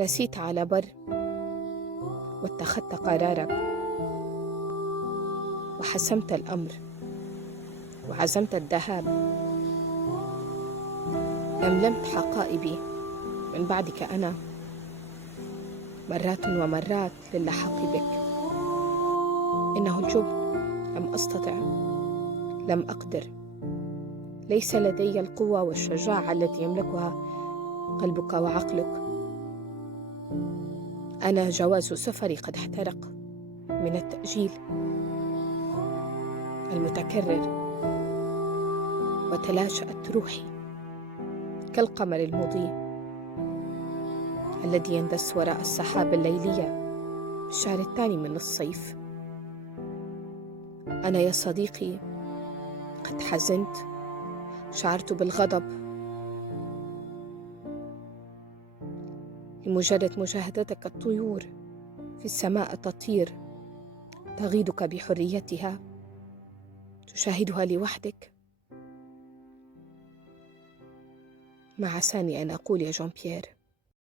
رسيت على بر واتخذت قرارك وحسمت الأمر وعزمت الذهاب. لملمت حقائبي من بعدك أنا مرات ومرات للحق بك. إنه الجبن، لم أستطع، لم أقدر. ليس لدي القوة والشجاعة التي يملكها قلبك وعقلك. أنا جواز سفري قد احترق من التأجيل المتكرر، وتلاشأت روحي كالقمر المضيء الذي يندس وراء السحاب الليلية بالشهر الثاني من الصيف. أنا يا صديقي قد حزنت، شعرت بالغضب لمجرد مشاهدتك الطيور في السماء تطير، تغيدك بحريتها، تشاهدها لوحدك. ما عساني أن أقول يا جون بيير